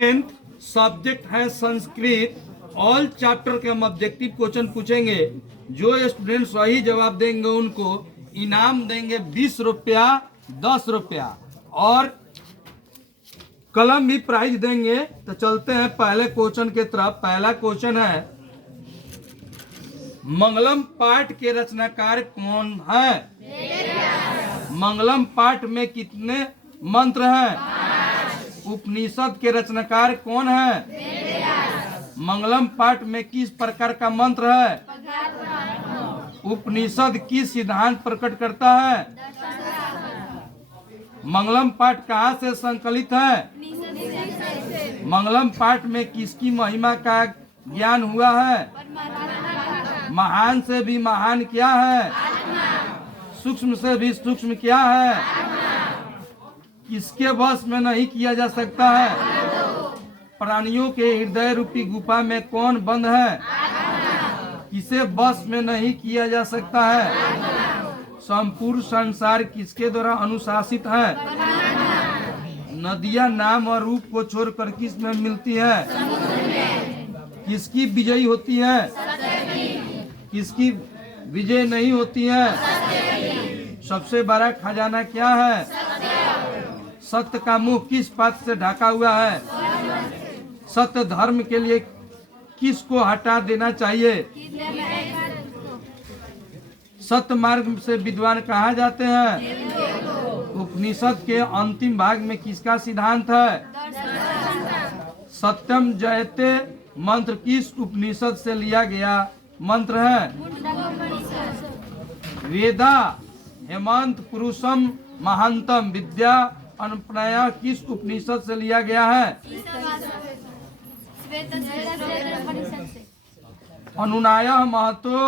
Tenth subject है Sanskrit. All chapter के हम ऑब्जेक्टिव क्वेश्चन पूछेंगे। जो स्टूडेंट सही जवाब देंगे उनको इनाम देंगे 20 रुपया, 10 रुपया और कलम भी प्राइज देंगे। तो चलते हैं पहले क्वेश्चन के तरफ। पहला क्वेश्चन है, मंगलम पाठ के रचनाकार कौन है? मंगलम पाठ में कितने मंत्र हैं? उपनिषद के रचनाकार कौन है? मंगलम पाठ में किस प्रकार का मंत्र है? उपनिषद किस सिद्धांत प्रकट करता है? मंगलम पाठ कहाँ से संकलित है? मंगलम पाठ में किसकी महिमा का ज्ञान हुआ है? महान से भी महान क्या है? सूक्ष्म से भी सूक्ष्म क्या है? किसके वश में नहीं किया जा सकता है? प्राणियों के हृदय रूपी गुफा में कौन बंद है? किसे वश में नहीं किया जा सकता है? संपूर्ण संसार किसके द्वारा अनुशासित है? नदियां नाम और रूप को छोड़कर किस में मिलती है? किसकी विजयी होती है? किसकी विजय नहीं होती है? सबसे बड़ा खजाना क्या है? सत्य का मुंह किस पात्र से ढका हुआ है? सत्य धर्म के लिए किसको हटा देना चाहिए? सत्य मार्ग से विद्वान कहाँ जाते हैं? उपनिषद के अंतिम भाग में किसका सिद्धांत है? सत्यम जयते मंत्र किस उपनिषद से लिया गया मंत्र है? वेदा हेमंत पुरुषम महांतम विद्या अनुपनया किस उपनिषद से लिया गया है? अनुनाय महतो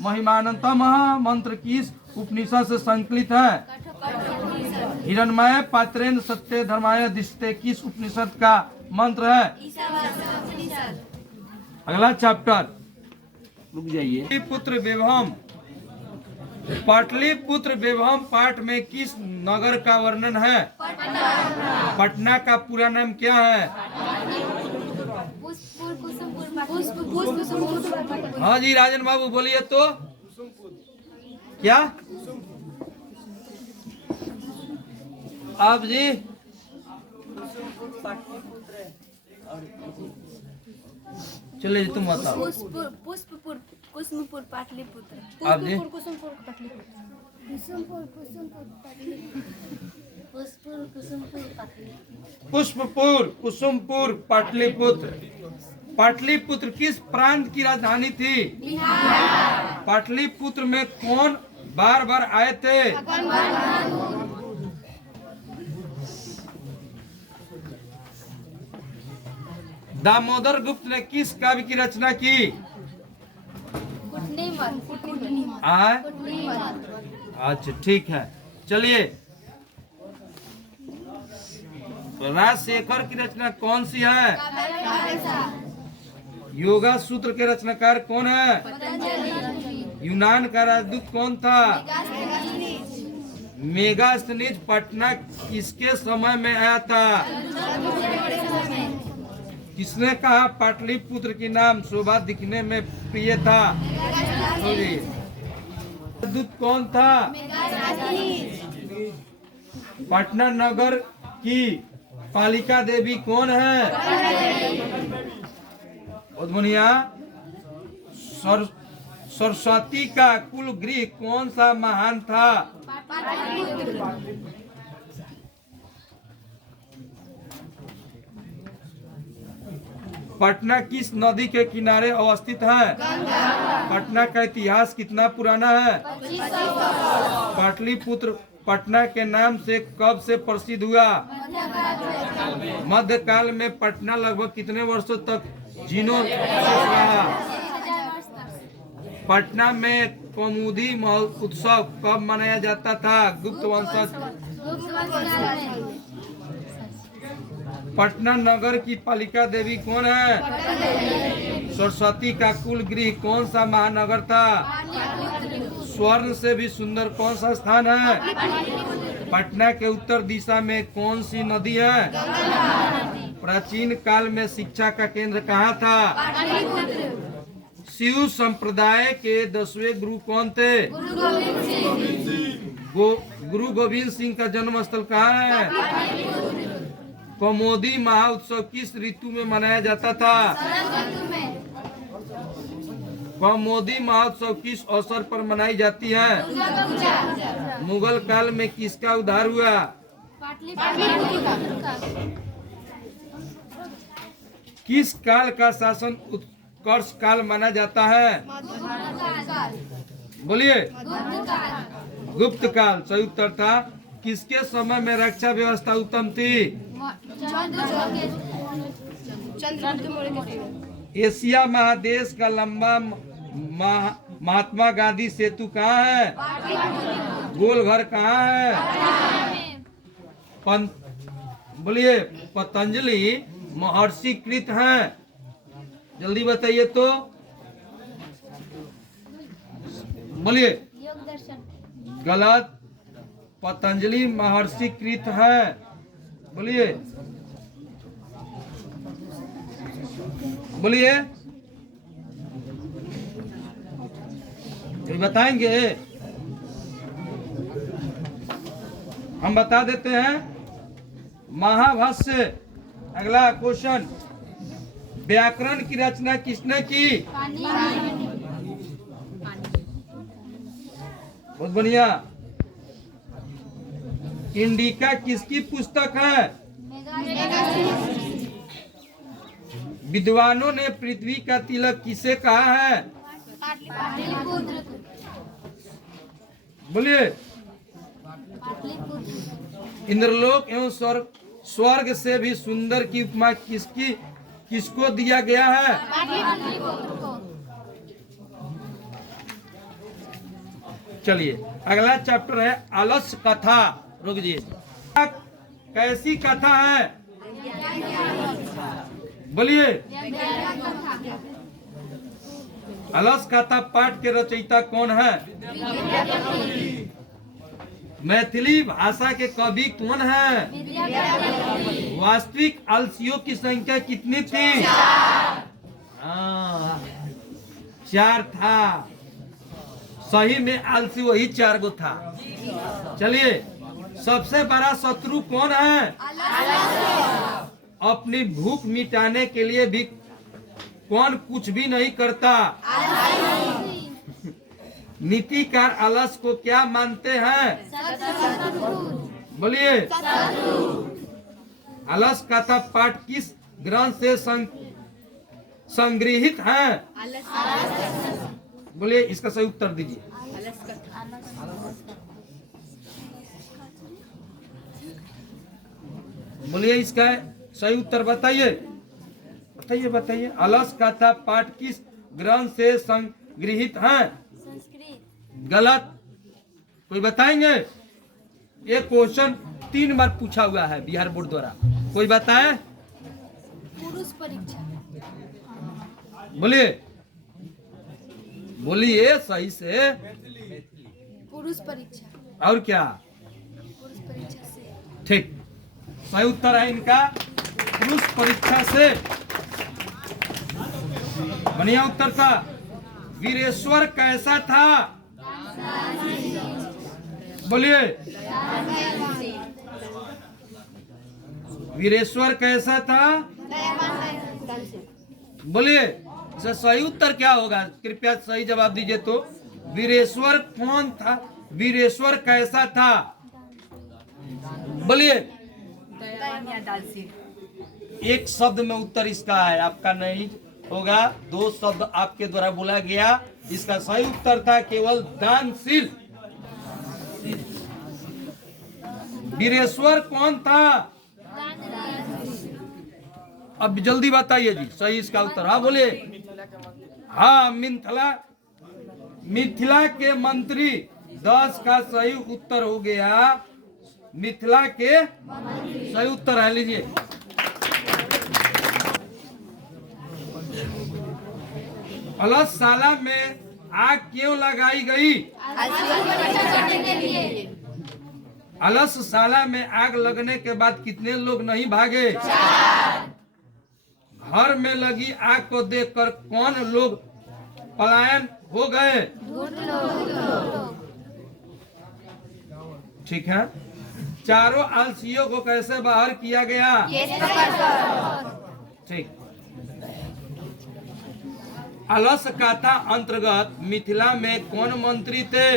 महिमानतम मंत्र किस उपनिषद से संकलित है? हिरण्मय पात्रेण सत्य धर्माय दिष्टे किस उपनिषद का मंत्र है? अगला चैप्टर, रुक जाइए। पुत्र वैभव, पाटलिपुत्र वैभव पाठ में किस नगर का वर्णन है? पटना का पूरा नाम क्या है? हाँ जी राजन बाबू बोलिए तो। क्या आप जी? चलिए तुम बताओ। पुष्पपुर, कुसुमपुर, पाटलिपुत्र। आप जी? कुसुमपुर, पाटलिपुत्र। पुष्पपुर, कुसुमपुर, पाटलिपुत्र। पाटलिपुत्र किस प्रांत की राजधानी थी? पाटलिपुत्र में कौन बार बार आए थे? दामोदर गुप्त ने किस काव्य की रचना की? अच्छा ठीक है। चलिए, राजशेखर की रचना कौन सी है? योगा सूत्र के रचनाकार कौन है? यूनान का राजदूत कौन था? मेगास्थनीज पटना किसके समय में आया था? किसने कहा पाटलिपुत्र की नाम शोभा दिखने में प्रिय था? राजदूत कौन था? पटना नगर की पालिका देवी कौन है? उद्मनिया सरस्वती का कुल गृह कौन सा महान था? पटना किस नदी के किनारे अवस्थित है? पटना का इतिहास कितना पुराना है? पाटलिपुत्र पटना के नाम से कब से प्रसिद्ध हुआ? मध्यकाल में पटना लगभग कितने वर्षों तक जीर्णों रहा? पटना में कौमुदी उत्सव कब मनाया जाता था? गुप्त वंशज। पटना नगर की पालिका देवी कौन है? सरस्वती का कुल गृह कौन सा महानगर था? स्वर्ण से भी सुंदर कौन सा स्थान है? पटना के उत्तर दिशा में कौन सी नदी है? प्राचीन काल में शिक्षा का केंद्र कहाँ था? शिव संप्रदाय के 10वें गुरु कौन थे? गुरु गोविंद सिंह का जन्म स्थल कहाँ है? कौमुदी महोत्सव किस ऋतु में मनाया जाता था? कौमुदी महोत्सव किस अवसर पर मनाई जाती है? मुगल काल में किसका उद्धार हुआ? किस काल का शासन उत्कर्ष काल माना जाता है? बोलिए। गुप्त काल सही उत्तर था। किसके समय में रक्षा व्यवस्था उत्तम थी? एशिया महादेश का लंबा महात्मा गांधी सेतु कहाँ है? गोल घर कहाँ है? बोलिए। पतंजलि महर्षि कृत हैं, जल्दी बताइए तो। बोलिए। गलत। पतंजलि महर्षि कृत है। बोलिए। बोलिए। ये बताएंगे? हम बता देते हैं। महाभाष्य। अगला क्वेश्चन, व्याकरण की रचना किसने की? बहुत बढ़िया। इंडिका किसकी पुस्तक है? विद्वानों ने पृथ्वी का तिलक किसे कहा है? बोलिए। इंद्रलोक एवं स्वर्ग से भी सुंदर की उपमा किसको दिया गया है? चलिए अगला चैप्टर है आलस्य कथा। रुक जी, कैसी कथा है? बोलिए। आलस्य कथा पाठ के रचयिता कौन है? मैथिली भाषा के कवि कौन है? वास्तविक आलसियों की संख्या कितनी थी? 4 था। सही में आलसी वही 4 गो था। चलिए, सबसे बड़ा शत्रु कौन है? अपनी भूख मिटाने के लिए भी कौन कुछ भी नहीं करता? नीतिकार आलस को क्या मानते हैं? बोलिए। आलस कथा पाठ किस ग्रंथ से संग्रहित है? बोलिए, इसका सही उत्तर दीजिए। बोलिए, इसका सही उत्तर बताइए। बताइए बताइए। आलस कथा पाठ किस ग्रंथ से संग्रहित है? गलत। कोई बताएंगे? ये क्वेश्चन 3 बार पूछा हुआ है बिहार बोर्ड द्वारा। कोई बताए? पुरुष परीक्षा। बोलिए। बोलिए सही से। पुरुष परीक्षा। और क्या? पुरुष परीक्षा से। ठीक, सही उत्तर है इनका पुरुष परीक्षा से। बढ़िया उत्तर था। वीरेश्वर कैसा था? बोलिए। वीरेश्वर कैसा था? बोलिए। इसका सही उत्तर क्या होगा? कृपया सही जवाब दीजिए तो। वीरेश्वर कौन था? वीरेश्वर कैसा था? बोलिए। एक शब्द में उत्तर इसका है, आपका नहीं होगा। 2 शब्द आपके द्वारा बोला गया। इसका सही उत्तर था केवल दानशील। वीरेश्वर कौन था? अब जल्दी बताइए जी, सही इसका उत्तर। हाँ बोलिए। हाँ, मिथिला के मंत्री। 10 का सही उत्तर हो गया मिथिला के। सही उत्तर है, लीजिए। अलसशाला में आग क्यों लगाई गई? अलसशाला में आग लगने के बाद कितने लोग नहीं भागे? घर में लगी आग को देखकर कौन लोग पलायन हो गए? ठीक है। चारों आलसियों को कैसे बाहर किया गया? ठीक। अलस कथा अंतर्गत मिथिला में कौन मंत्री थे?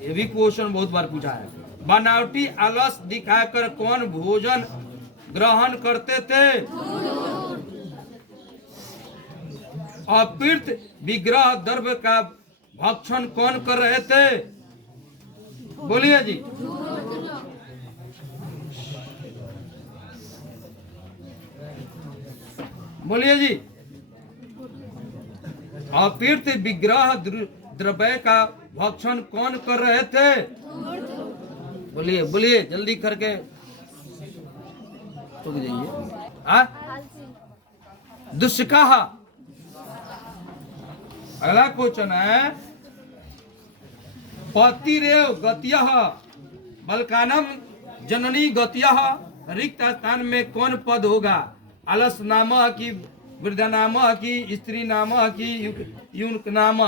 ये भी क्वेश्चन बहुत बार पूछा है। बनावटी अलस दिखाकर कौन भोजन ग्रहण करते थे? अपीत विग्रह द्रव्य का भक्षण कौन कर रहे थे? बोलिए जी। बोलिए जी। अपीत विग्रह द्रव्य का भक्षण कौन कर रहे थे? बोलिए बोलिए जल्दी करके रुक जाइए। दुष्कह। अगला क्वेश्चन है पतिरेव गत्यः बलकानम जननी गत्यः रिक्त स्थान में कौन पद होगा? अलस नाम की, वृद्धा नाम की, स्त्री नाम की, युनक नाम?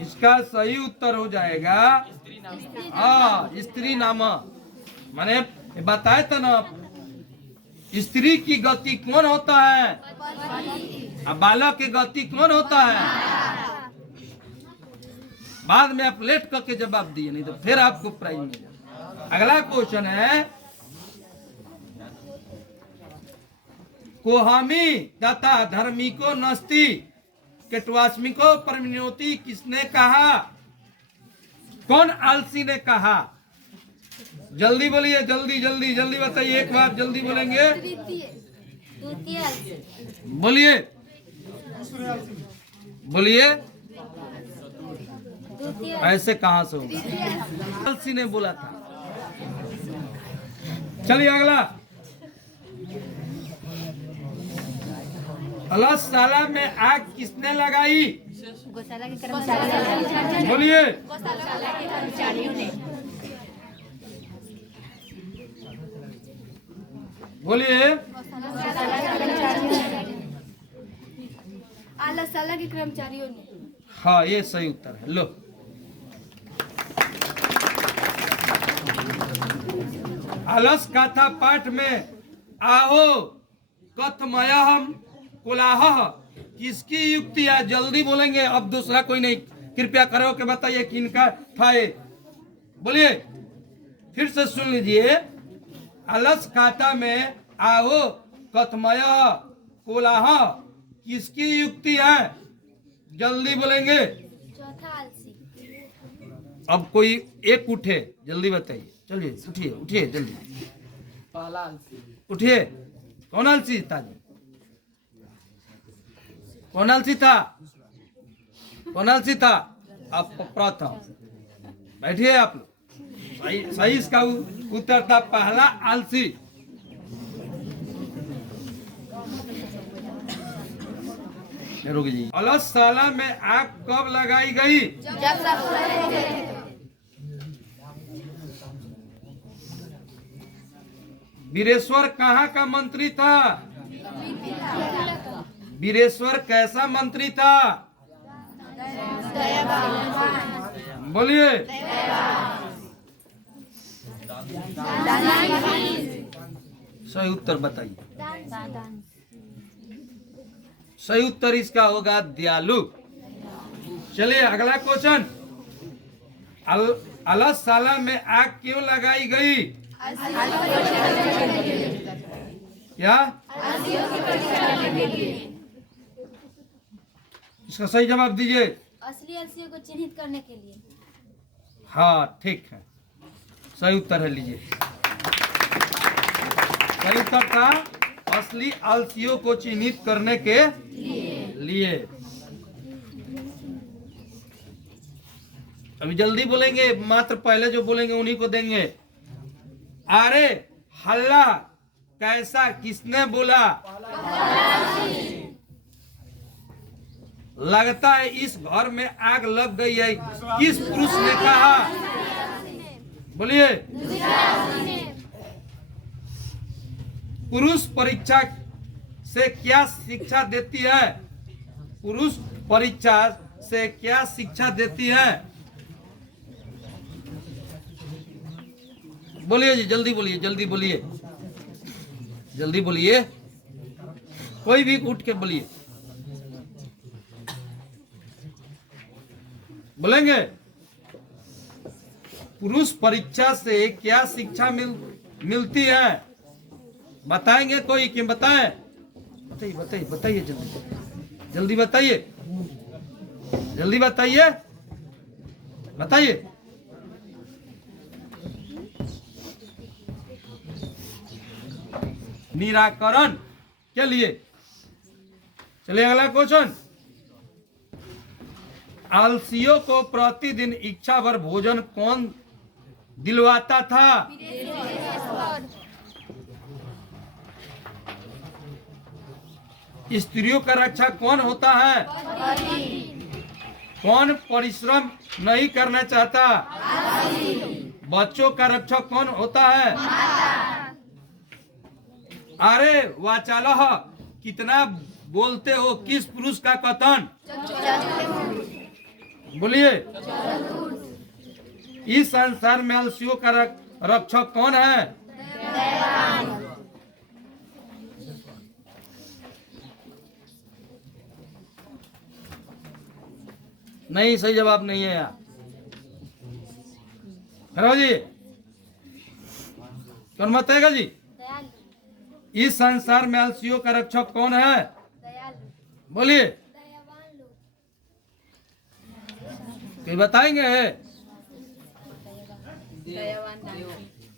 इसका सही उत्तर हो जाएगा स्त्री नाम। माने बताए तो ना, स्त्री की गति कौन होता है? बालक की गति कौन होता है? बाद में आप लेट करके जवाब दिए, नहीं तो फिर आपको प्राइज मिलेगा। अगला क्वेश्चन है कोहामी तथा धर्मिको नस्ती केटवास्मिको परमिनोति किसने कहा? कौन आलसी ने कहा? जल्दी बोलिए, जल्दी जल्दी जल्दी बताइए, एक बार जल्दी बोलेंगे। बोलिए बोलिए। ऐसे कहां से होगा? आलसी ने बोला था। चलिए अगला। अलसशाला में आग किसने लगाई? गौशाला के कर्मचारी। बोलिए। गौशाला के कर्मचारियों ने। बोलिए। अलसशाला के कर्मचारियों ने। हाँ ये सही उत्तर है। लो अलस कथा पाठ में आहो कथमयहम कोलाहह किसकी युक्ति है? जल्दी बोलेंगे, अब दूसरा कोई नहीं। कृपया करो के बताइए किनका था ये। बोलिए फिर से सुन लीजिए। अलस खाता में आहो कथमयः कोलाहह किसकी युक्ति है? जल्दी बोलेंगे। चौथा आलसी। अब कोई एक उठे, जल्दी बताइए। चलिए उठिए उठिए जल्दी। पहला आलसी। उठिए। कौन आलसी था जी? कौन आलसी था? कौन आलसी था? आप प्रथम बैठिए आप लोग। सही सही इसका उत्तर था पहला आलसी। रुक जी। अलसशाला में आग कब लगाई गई? जब सब सो रहे थे। वीरेश्वर कहाँ का मंत्री था? वीरेश्वर कैसा मंत्री था? बोलिए। सही उत्तर बताइए। सही उत्तर इसका होगा दयालु। चलिए अगला क्वेश्चन। अलसशाला में आग क्यों लगाई गई? क्या? इसका सही जवाब दीजिए। असली अलसियों को चिन्हित करने के लिए। हाँ ठीक है, सही उत्तर है। लीजिए सही उत्तर था असली आलसियों को चिन्हित करने के लिए। अभी जल्दी बोलेंगे, मात्र पहले जो बोलेंगे उन्हीं को देंगे। अरे हल्ला कैसा किसने बोला? लगता है इस घर में आग लग गई है, किस पुरुष ने कहा? बोलिए। पुरुष परीक्षा से क्या शिक्षा देती है? पुरुष परीक्षा से क्या शिक्षा देती है? बोलिए जी, जल्दी बोलिए, जल्दी बोलिए, जल्दी बोलिए, कोई भी उठ के बोलिए, बोलेंगे। पुरुष परीक्षा से क्या शिक्षा मिलती है? बताएंगे कोई कि बताएं? बताइए बताइए बताइए, जल्दी जल्दी बताइए, जल्दी बताइए, बताइए। निराकरण के लिए। चलिए अगला क्वेश्चन। आलसियों को प्रतिदिन इच्छा भर भोजन कौन दिलवाता था? स्त्रियों का रक्षा कौन होता है? कौन परिश्रम नहीं करना चाहता? बच्चों का रक्षक कौन होता है? अरे वाचालह, कितना बोलते हो? किस पुरुष का कथन? बोलिए। इस संसार में आलसियों का रक्षक कौन है? नहीं, सही जवाब नहीं है यार। हेलो जी, कौन बताएगा जी? दयालु। इस संसार में आलसियों का रक्षक कौन है? दयालु। बोलिए, दयावान लोग। कोई बताएंगे?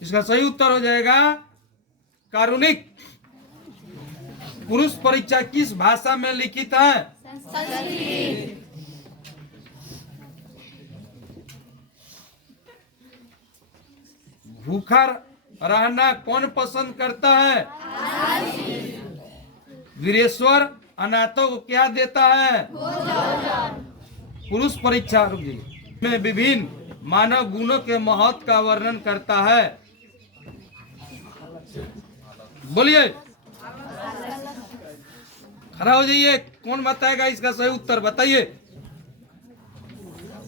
इसका सही उत्तर हो जाएगा कारुणिक। पुरुष परीक्षा किस भाषा में लिखित है? संस्कृत। भूखा रहना कौन पसंद करता है? वीरेश्वर अनाथों को क्या देता है? पुरुष परीक्षा में विभिन्न मानव गुणों के महत्व का वर्णन करता है। बोलिए, खड़ा हो जाइए, कौन बताएगा इसका सही उत्तर? बताइए।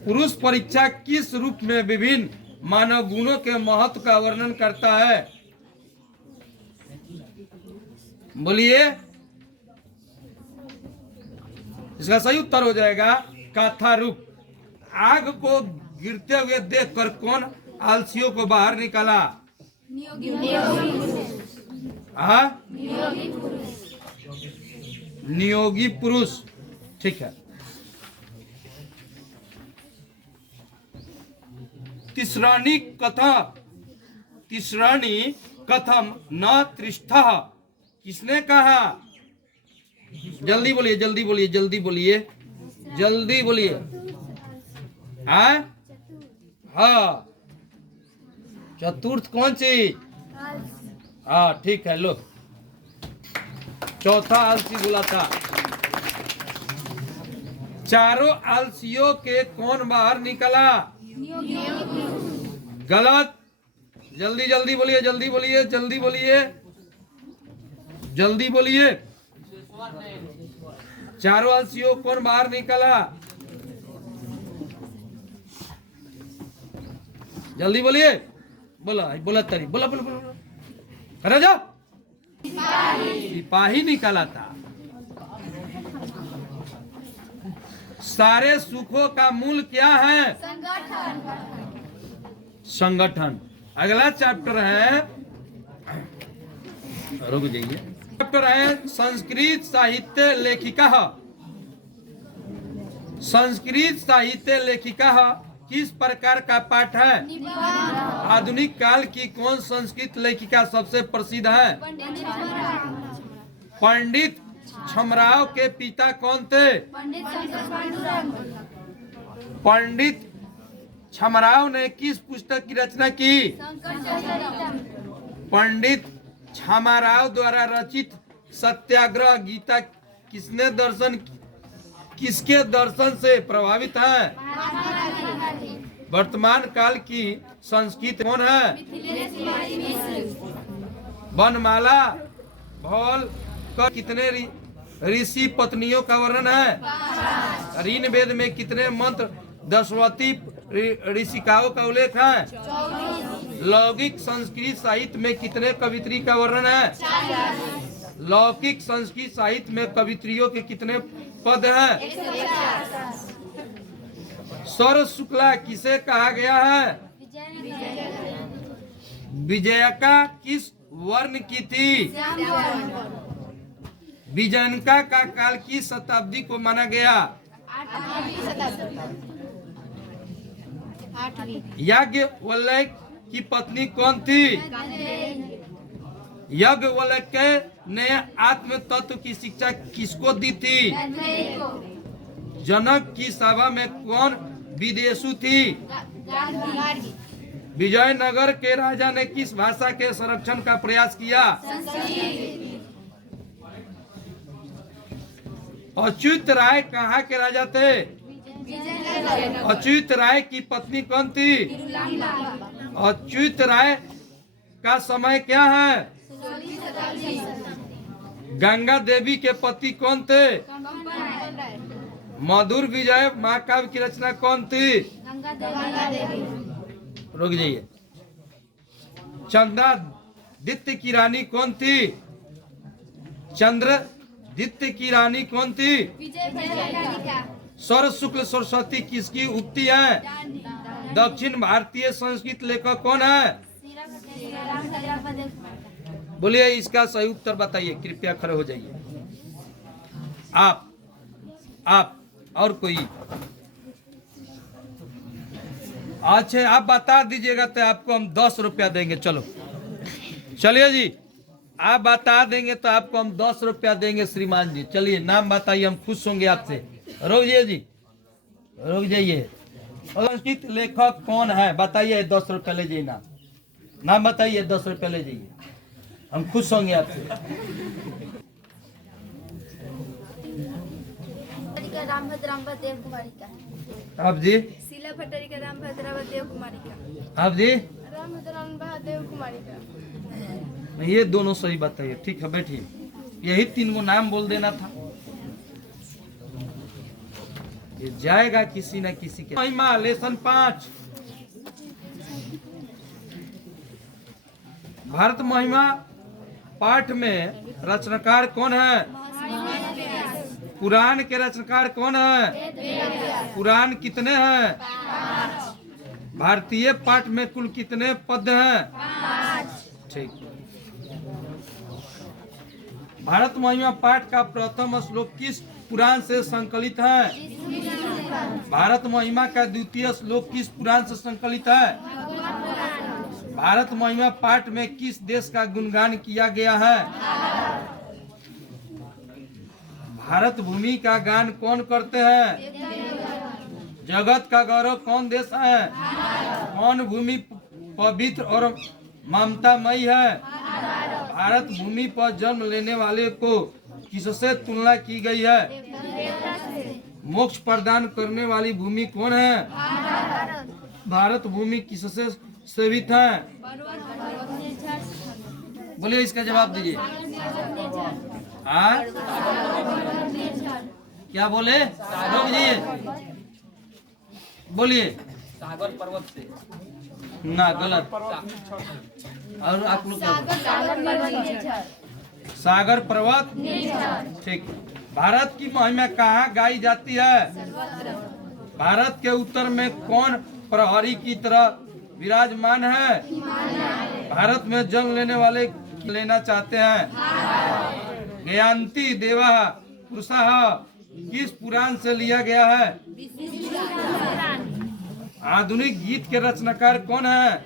पुरुष परीक्षा किस रूप में विभिन्न मानव गुणों के महत्व का वर्णन करता है? बोलिए, इसका सही उत्तर हो जाएगा कथा रूप। आग को गिरते हुए देखकर कौन आलसियों को बाहर निकाला? नियोगी पुरुष। ठीक है। तीसरानी कथम न त्रिष्ठः किसने कहा? जल्दी बोलिए, जल्दी बोलिए, जल्दी बोलिए, जल्दी बोलिए। हाँ, चतुर्थ कौन सी? हाँ ठीक है, लो, चौथा आलसी बोला था। चारों आलसियों के कौन बाहर निकला? गलत। जल्दी जल्दी बोलिए, जल्दी बोलिए, जल्दी बोलिए, जल्दी बोलिए। चारों आलसियों कौन बाहर निकला? जल्दी बोलिए, बोला बोला तरी, बोला बोला बोला, अरे जाओ। सिपाही निकाला था। सारे सुखों का मूल क्या है? संगठन। अगला चैप्टर है, रुक जाइए, चैप्टर है संस्कृत साहित्य लेखिका। संस्कृत साहित्य लेखिका किस प्रकार का पाठ है? आधुनिक काल की कौन संस्कृत लेखिका सबसे प्रसिद्ध है? पंडित छमराव के पिता कौन थे? पंडित छमराव ने किस पुस्तक की रचना की? पंडित छमराव द्वारा रचित सत्याग्रह गीता किसके दर्शन से प्रभावित है? वर्तमान काल की संस्कृत कौन है? वनमाला भौल का कितने ऋषि पत्नियों का वर्णन है? ऋण वेद में कितने मंत्र दशवती ऋषिकाओं का उल्लेख है? लौकिक संस्कृत साहित्य में कितने कवित्री का वर्णन है? लौकिक संस्कृत साहित्य में कवित्रियों के कितने पद हैं? सौर शुक्ला किसे कहा गया है? विजयका किस वर्ण की थी? विजयनका का काल की शताब्दी को माना गया? याज्ञवल्क्य की पत्नी कौन थी? याज्ञवल्क्य ने आत्म तत्व की शिक्षा किसको दी थी? जनक की सभा में कौन विदेशु थी? विजयनगर के राजा ने किस भाषा के संरक्षण का प्रयास किया? अच्युत राय कहाँ के राजा थे? अच्युत राय की पत्नी कौन थी? अच्युत राय का समय क्या है? गंगा देवी के पति कौन थे? मधुर विजय महाकाव्य की रचना कौन थी? रुक जाइए। चंद्रादित्य की रानी कौन थी? चंद्रदित्य की रानी कौन थी? सौर शुक्ल सरस्वती किसकी उक्ति है? दक्षिण भारतीय संस्कृत लेखक कौन है? बोलिए इसका सही उत्तर बताइए। कृपया खड़े हो जाइए। आप और कोई? अच्छा आप बता दीजिएगा तो आपको हम 10 रुपया देंगे। चलो चलिए जी, आप बता देंगे तो आपको हम 10 रुपया देंगे श्रीमान जी। चलिए नाम बताइए, हम खुश होंगे आपसे। रुक जाइए जी, रुक जाइए। संस्कृत लेखक कौन है बताइए? 10 रुपया ले जाइए। नाम बताइए, 10 रुपया ले जाइए, हम खुश होंगे आपसे। रामभद्र देव कुमारी का। आप जी? शीला भट्टारी का रामभद्र देव कुमारी का। आप जी? रामभद्र देव कुमारी का। ये दोनों सही बताइए। ठीक है बैठिए। यही 3 गो नाम बोल देना था। ये जाएगा किसी न किसी के। महिमा लेसन 5। भारत महिमा पाठ में रचनाकार कौन है? पुराण के रचनाकार कौन है? पुराण कितने हैं? भारतीय पाठ में कुल कितने पद हैं? ठीक। भारत महिमा पाठ का प्रथम श्लोक किस पुराण से संकलित है? भारत महिमा का द्वितीय श्लोक किस पुराण से संकलित है? भारत महिमा पाठ में किस देश का गुणगान किया गया है? भारत भूमि का गान कौन करते हैं? जगत का गौरव कौन देश है? कौन भूमि पवित्र और ममतामयी है? भारत भूमि पर जन्म लेने वाले को किससे तुलना की गई है? मोक्ष प्रदान करने वाली भूमि कौन है? भारत भूमि किससे सेवित है? बोलिए इसका जवाब दीजिए। हाँ क्या बोले? रुक जाइए, बोलिए। सागर पर्वत से। ना गलत। और आप लोग सागर पर्वत। ठीक। भारत की महिमा कहाँ गाई जाती है? भारत के उत्तर में कौन प्रहरी की तरह विराजमान है? भारत में जन्म लेने वाले लेना चाहते हैं। ज्ञानती देवा पुरुषः किस पुराण से लिया गया है? आधुनिक गीत के रचनाकार कौन है?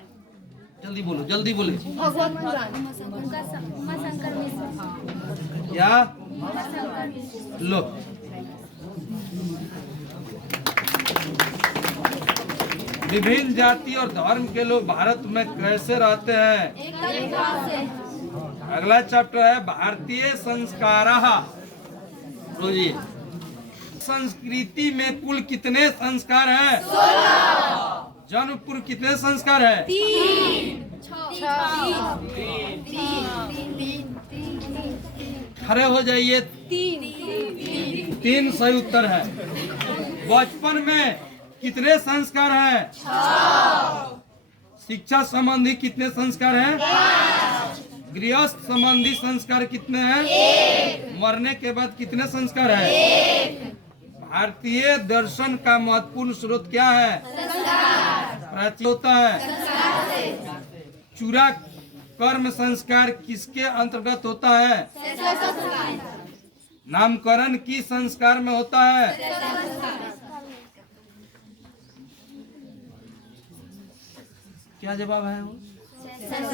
जल्दी बोलो, जल्दी बोले। क्या? लो विभिन्न जाति और धर्म के लोग भारत में कैसे रहते हैं? अगला चैप्टर है भारतीय संस्कार। रोजिए। संस्कृति में कुल कितने संस्कार हैं? 16। जन्मपुर कितने संस्कार है? 3। खड़े हो जाइए। तीन सही उत्तर है। बचपन में कितने संस्कार हैं? शिक्षा संबंधी कितने संस्कार हैं? गृहस्थ संबंधी संस्कार कितने हैं? मरने के बाद कितने संस्कार हैं? भारतीय दर्शन का महत्वपूर्ण स्रोत क्या है? प्राचीन होता है। चूड़ा कर्म संस्कार किसके अंतर्गत होता है? नामकरण की संस्कार में होता है। क्या जवाब है वो?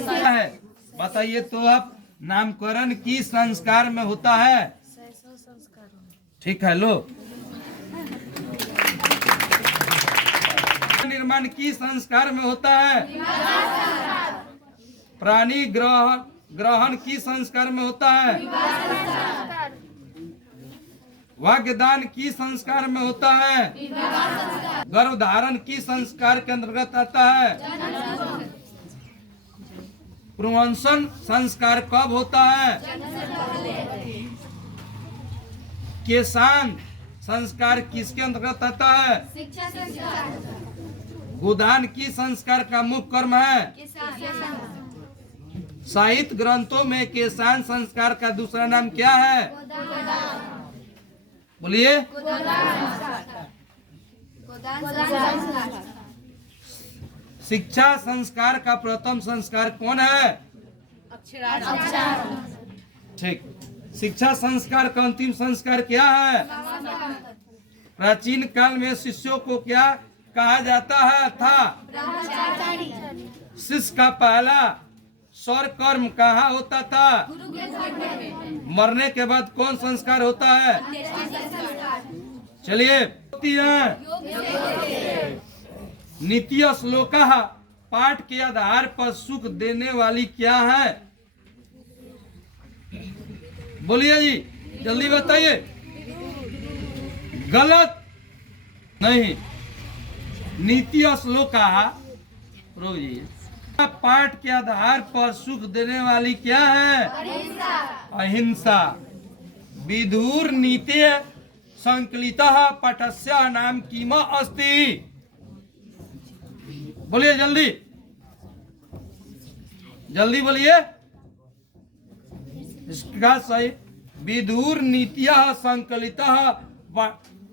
क्या है बताइए तो आप। नामकरण की संस्कार में होता है। ठीक है, लो। निर्माण की संस्कार में होता है। प्राणी ग्रहण की संस्कार में होता है। वाग्दान की संस्कार में होता है। गर्भधारण की संस्कार के अंतर्गत आता है। प्रवंशन संस्कार कब होता है? केशान संस्कार किसके अंतर्गत आता है? गोदान की संस्कार का मुख्य कर्म है। साहित्य ग्रंथों में केशान संस्कार का दूसरा नाम क्या है? बोलिए। शिक्षा संस्कार का प्रथम संस्कार कौन है? ठीक। शिक्षा संस्कार का अंतिम संस्कार क्या है? प्राचीन काल में शिष्यों को क्या कहा जाता है था? शिष्य का पहला स्वर कर्म कहाँ होता था? मरने के बाद कौन संस्कार होता है? चलिए, नीति श्लोक पाठ के आधार पर सुख देने वाली क्या है? बोलिए जी, जल्दी बताइए। गलत नहीं। नीति श्लोक पाठ के आधार पर सुख देने वाली क्या है? अहिंसा। विधुर नीति संकलितः पाठस्य नाम किम अस्ति? बोलिए जल्दी, जल्दी बोलिए। इसका सही विधुर नीतियः संकलितः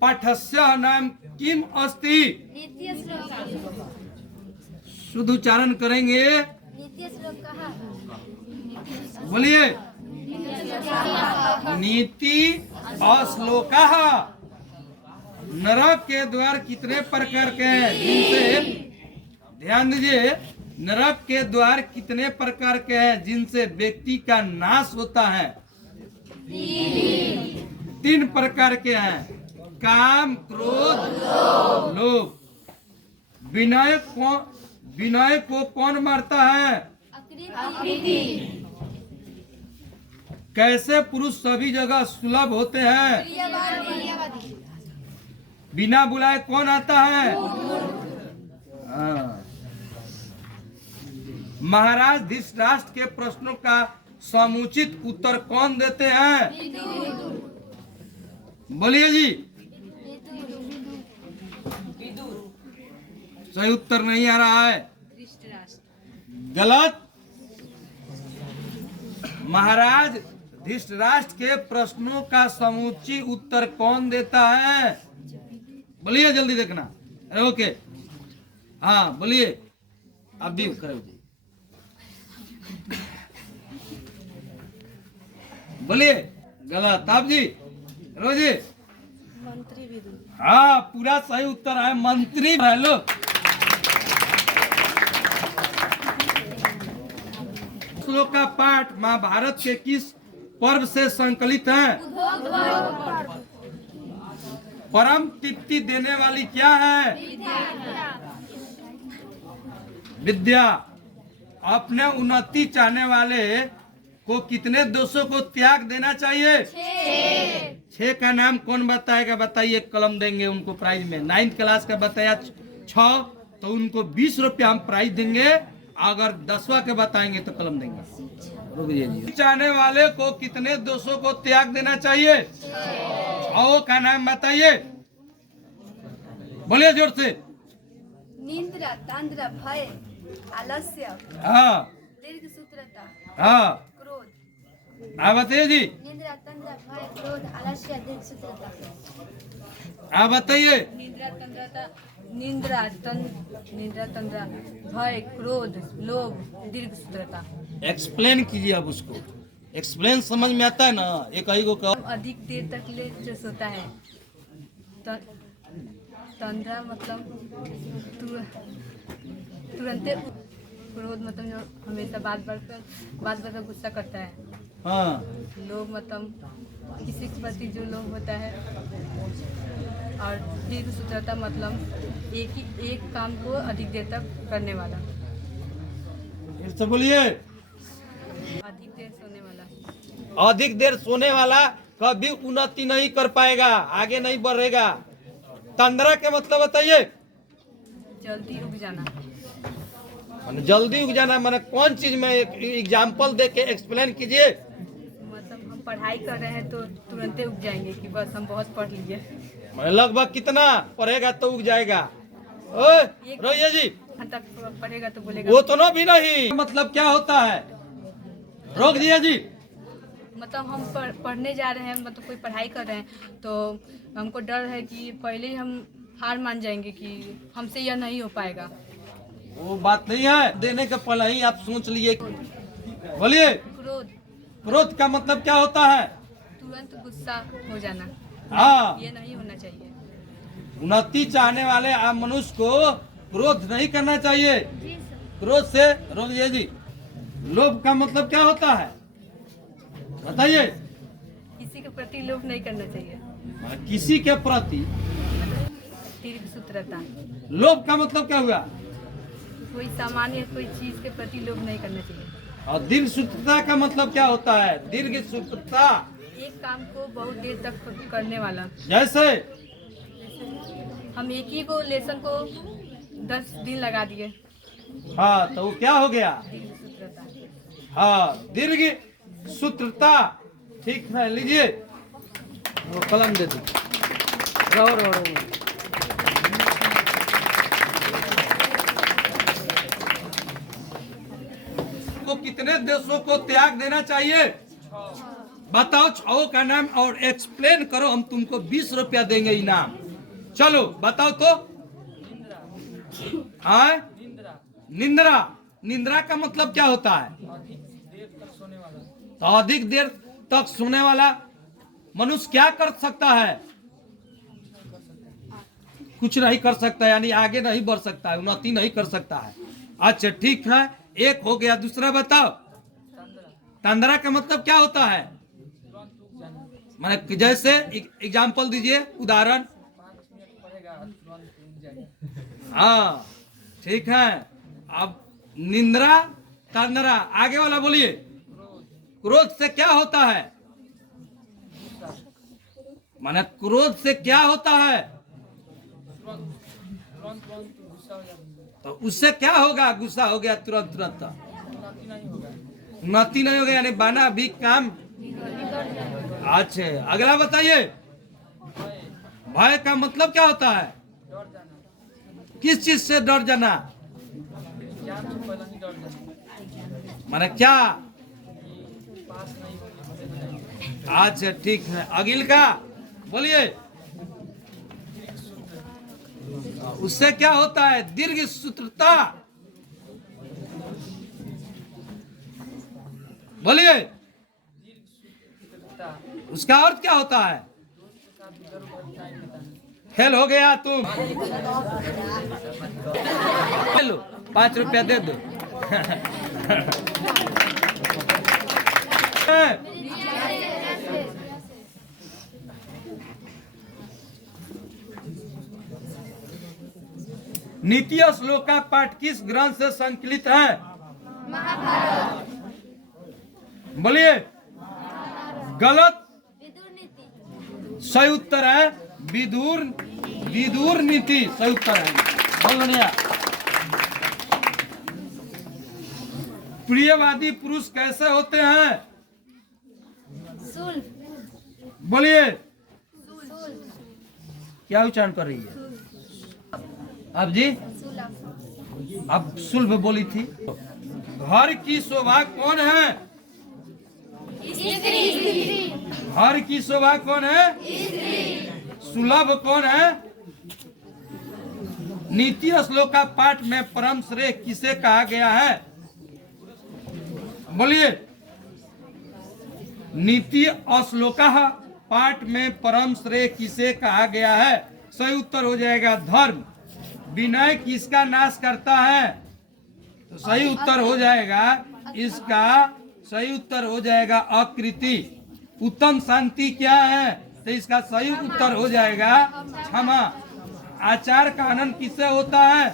पाठस्य नाम किम अस्ति? शुद्ध उच्चारण करेंगे। बोलिए। नीति श्लोकः। नरक के द्वार कितने प्रकार के हैं? जिनसे, ध्यान दीजिए, नरक के द्वार कितने प्रकार के हैं जिनसे व्यक्ति का नाश होता है? 3 प्रकार के हैं। काम, क्रोध, लोभ। विनय को कौन मारता है? कैसे पुरुष सभी जगह सुलभ होते हैं? बिना बुलाए कौन आता है? महाराज धृतराष्ट्र के प्रश्नों का समुचित उत्तर कौन देते हैं? बोलिए जी। सही उत्तर नहीं आ रहा है। गलत। महाराज धृतराष्ट्र के प्रश्नों का समुचित उत्तर कौन देता है? बोलिए, जल्दी देखना। अरे ओके, हाँ बोलिए। अब भी करो जी, बोलिए। गलत। आप जी, रोजी। हाँ, पूरा सही उत्तर है मंत्री। हेलो, श्लोक का पाठ महाभारत के किस पर्व से संकलित है? परम तृप्ति देने वाली क्या है? विद्या। अपने उन्नति चाहने वाले को कितने दोषों को त्याग देना चाहिए? 6 का नाम कौन बताएगा? बताइए, कलम देंगे उनको प्राइज में। 9th क्लास का बताया 6, तो उनको 20 रुपया हम प्राइज देंगे। अगर 10वां के बताएंगे तो कलम देंगे। रुकिए जी। चाहने वाले को कितने दोषों को त्याग देना चाहिए? छाओ का नाम बताइए, बोलिए जोर से। निंद्रा, तंद्रा, भय, आलस्य, हाँ दीर्घ सूत्रता, हाँ, क्रोध। आप बताइए जी। निंद्रा, तंद्रा, भय, क्रोध, आलस्य, दीर्घ सूत्रता। आप बताइए। निंद्रा तंद्रा भय क्रोध लोभ दीर्घ सूत्रता। एक्सप्लेन कीजिए आप उसको, एक्सप्लेन समझ में आता है ना? एक ही को कहो। अधिक देर तक ले जो सोता है। तंद्रा मतलब तुरंत। क्रोध मतलब जो हमेशा बात पर गुस्सा करता है। हाँ, लोभ मतलब किसी के प्रति जो लोभ होता है। और दीर्घ सूत्रता मतलब एक काम को अधिक देर तक करने वाला। फिर से बोलिए। अधिक देर सोने वाला। अधिक देर सोने वाला कभी उन्नति नहीं कर पाएगा, आगे नहीं बढ़ेगा। तंद्रा के मतलब बताइए। जल्दी उग जाना। माने जल्दी उग जाना, माने कौन चीज में? एग्जाम्पल दे के एक्सप्लेन कीजिए। मतलब हम पढ़ाई कर रहे हैं तो तुरंत उग जाएंगे कि बस हम बहुत पढ़ लिए। माने लगभग कितना पढ़ेगा तो उग जाएगा? ओए रोइए जी, घंटा पढ़ेगा तो बोलेगा। वो तो भी नहीं। मतलब क्या होता है? रोक दिया जी। मतलब हम पढ़ने जा रहे हैं, मतलब कोई पढ़ाई कर रहे हैं तो हमको डर है कि पहले ही हम हार मान जाएंगे कि हमसे यह नहीं हो पाएगा। वो बात नहीं है, देने के पहले ही आप सोच लिए। बोलिए। क्रोध क्रोध का मतलब क्या होता है? तुरंत गुस्सा हो जाना। हाँ, ये नहीं होना चाहिए। उन्नति चाहने वाले आप मनुष्य को क्रोध नहीं करना चाहिए। क्रोध से रोकिए जी। लोभ का मतलब क्या होता है बताइए? किसी के प्रति लोभ नहीं करना चाहिए। किसी के प्रति दीर्घ सूत्रता। लोभ का मतलब क्या हुआ? कोई सामान या कोई चीज के प्रति लोभ नहीं करना चाहिए। और दीर्घ सूत्रता का मतलब क्या होता है? दीर्घ सूत्रता एक काम को बहुत देर तक करने वाला। जैसे हम एक ही को लेसन को 10 दिन लगा दिए। हाँ, तो वो क्या हो गया? दीर्घ सूत्रता। हाँ, दीर्घ सूत्रता। ठीक है, लीजिए वो कलम दे दो। को कितने देशों को त्याग देना चाहिए? बताओ छो का नाम और एक्सप्लेन करो, हम तुमको 20 रुपया देंगे इनाम। चलो बताओ तो। हाँ, निंद्रा। निंद्रा का मतलब क्या होता है? तो अधिक देर तक सोने वाला मनुष्य क्या कर सकता है? कुछ नहीं कर सकता, यानी आगे नहीं बढ़ सकता है, उन्नति नहीं कर सकता है। अच्छा ठीक है, एक हो गया। दूसरा बताओ। तंद्रा का मतलब क्या होता है? माने जैसे एग्जाम्पल दीजिए, उदाहरण। हाँ ठीक है। अब निंद्रा, तंद्रा, आगे वाला बोलिए। क्रोध से क्या होता है? माने क्रोध से क्या होता है? तो उससे क्या होगा? गुस्सा हो गया तुरंत तुरंत। उन्नति नहीं होगा, यानी बना भी काम। अच्छा अगला बताइए। भय का मतलब क्या होता है? किस चीज से डर जाना? माने क्या? अच्छा ठीक है, अगिल का बोलिए। उससे क्या होता है? दीर्घ सूत्रता। बोलिए। उसका अर्थ क्या होता है? फेल हो गया तुम। लो 5 रुपया दे दो। नीति और श्लोक का पाठ किस ग्रंथ से संकलित है? बोलिए। गलत। सही उत्तर है विदुर नीति। सही उत्तर है। बहुत बढ़िया। प्रियवादी पुरुष कैसे होते हैं? सुल बोलिए, सुल क्या उच्चारण कर रही है आप जी? सुलभ अब सुलभ बोली थी। घर की शोभा कौन है? घर की शोभा कौन है? सुलभ कौन है? नीति श्लोका पाठ में परम श्रेय किसे कहा गया है? बोलिए, नीति श्लोका पाठ में परम श्रेय किसे कहा गया है? सही उत्तर हो जाएगा धर्म। विनय किसका नाश करता है? तो सही उत्तर हो जाएगा इसका, सही उत्तर हो जाएगा अकृति। उत्तम शांति क्या है? तो इसका सही उत्तर हो जाएगा क्षमा। आचार का आनंद किससे होता है?